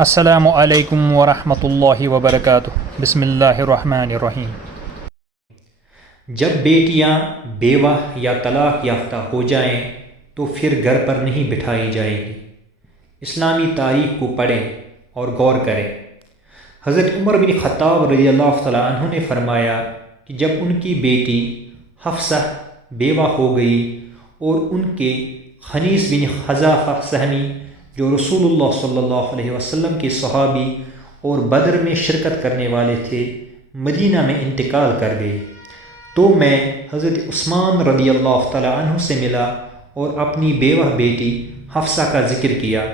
السلام علیکم ورحمۃ اللہ وبرکاتہ۔ بسم اللہ الرحمن الرحیم۔ جب بیٹیاں بیوہ یا طلاق یافتہ ہو جائیں تو پھر گھر پر نہیں بٹھائی جائے گی۔ اسلامی تاریخ کو پڑھیں اور غور کریں۔ حضرت عمر بن خطاب رضی اللہ تعالیٰ عنہ نے فرمایا کہ جب ان کی بیٹی حفصہ بیوہ ہو گئی اور ان کے خنیس بن حذافہ سہمی جو رسول اللہ صلی اللہ علیہ وسلم کے صحابی اور بدر میں شرکت کرنے والے تھے مدینہ میں انتقال کر گئے، تو میں حضرت عثمان رضی اللہ تعالیٰ عنہ سے ملا اور اپنی بیوہ بیٹی حفصہ کا ذکر کیا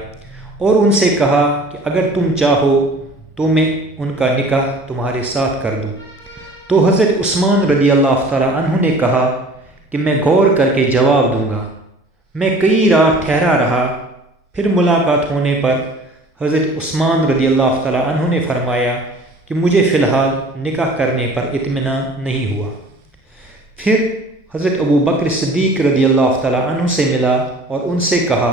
اور ان سے کہا کہ اگر تم چاہو تو میں ان کا نکاح تمہارے ساتھ کر دوں۔ تو حضرت عثمان رضی اللہ تعالیٰ عنہ نے کہا کہ میں غور کر کے جواب دوں گا۔ میں کئی رات ٹھہرا رہا، پھر ملاقات ہونے پر حضرت عثمان رضی اللہ تعالیٰ عنہ نے فرمایا کہ مجھے فی الحال نکاح کرنے پر اطمینان نہیں ہوا۔ پھر حضرت ابو بکر صدیق رضی اللہ تعالیٰ عنہ سے ملا اور ان سے کہا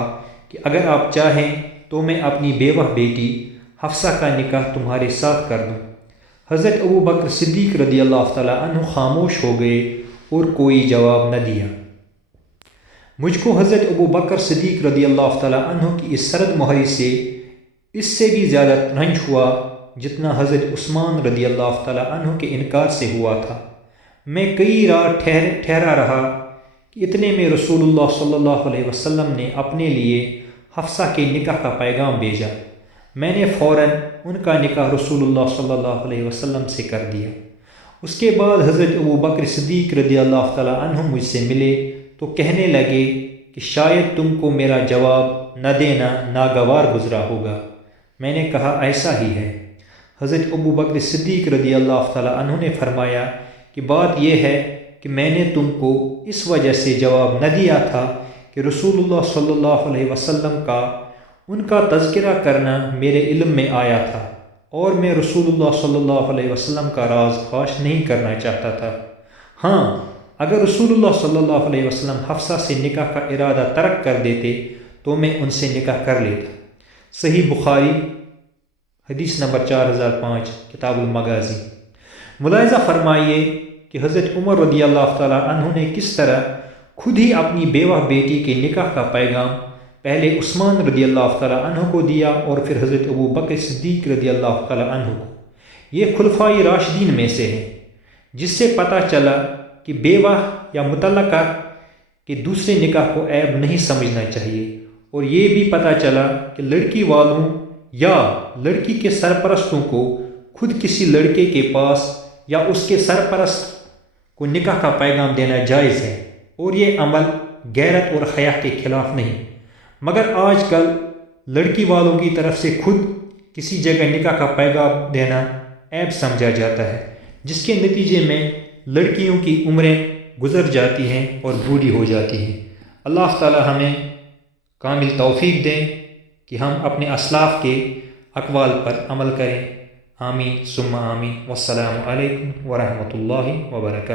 کہ اگر آپ چاہیں تو میں اپنی بیوہ بیٹی حفصہ کا نکاح تمہارے ساتھ کر دوں۔ حضرت ابو بکر صدیق رضی اللہ تعالیٰ عنہ خاموش ہو گئے اور کوئی جواب نہ دیا۔ مجھ کو حضرت ابو بکر صدیق رضی اللہ تعالیٰ عنہ کی اس سرد مہری سے اس سے بھی زیادہ رنج ہوا جتنا حضرت عثمان رضی اللہ تعالیٰ عنہ کے انکار سے ہوا تھا۔ میں کئی رات ٹھہرا رہا کہ اتنے میں رسول اللہ صلی اللہ علیہ وسلم نے اپنے لیے حفصہ کے نکاح کا پیغام بھیجا۔ میں نے فوراً ان کا نکاح رسول اللہ صلی اللہ علیہ وسلم سے کر دیا۔ اس کے بعد حضرت ابو بکر صدیق رضی اللہ تعالیٰ عنہ مجھ سے ملے تو کہنے لگے کہ شاید تم کو میرا جواب نہ دینا ناگوار گزرا ہوگا۔ میں نے کہا ایسا ہی ہے۔ حضرت ابو بکر صدیق رضی اللہ تعالیٰ عنہ نے فرمایا کہ بات یہ ہے کہ میں نے تم کو اس وجہ سے جواب نہ دیا تھا کہ رسول اللہ صلی اللہ علیہ وسلم کا ان کا تذکرہ کرنا میرے علم میں آیا تھا اور میں رسول اللہ صلی اللہ علیہ وسلم کا راز فاش نہیں کرنا چاہتا تھا۔ ہاں، اگر رسول اللہ صلی اللہ علیہ وسلم حفصہ سے نکاح کا ارادہ ترک کر دیتے تو میں ان سے نکاح کر لیتا۔ صحیح بخاری حدیث نمبر 4005 کتاب المغازی۔ ملاحظہ فرمائیے کہ حضرت عمر رضی اللہ تعالیٰ عنہ نے کس طرح خود ہی اپنی بیوہ بیٹی کے نکاح کا پیغام پہلے عثمان رضی اللہ تعالیٰ عنہ کو دیا اور پھر حضرت ابو بکر صدیق رضی اللہ تعالیٰ عنہ کو۔ یہ خلفائے راشدین میں سے ہے، جس سے پتہ چلا کہ بیوہ یا مطلقہ کے دوسرے نکاح کو عیب نہیں سمجھنا چاہیے، اور یہ بھی پتہ چلا کہ لڑکی والوں یا لڑکی کے سرپرستوں کو خود کسی لڑکے کے پاس یا اس کے سرپرست کو نکاح کا پیغام دینا جائز ہے، اور یہ عمل غیرت اور حیا کے خلاف نہیں۔ مگر آج کل لڑکی والوں کی طرف سے خود کسی جگہ نکاح کا پیغام دینا عیب سمجھا جاتا ہے، جس کے نتیجے میں لڑکیوں کی عمریں گزر جاتی ہیں اور بوڑھی ہو جاتی ہیں۔ اللہ تعالی ہمیں کامل توفیق دیں کہ ہم اپنے اسلاف کے اقوال پر عمل کریں۔ آمین ثم آمین۔ والسلام علیکم ورحمۃ اللہ وبرکاتہ۔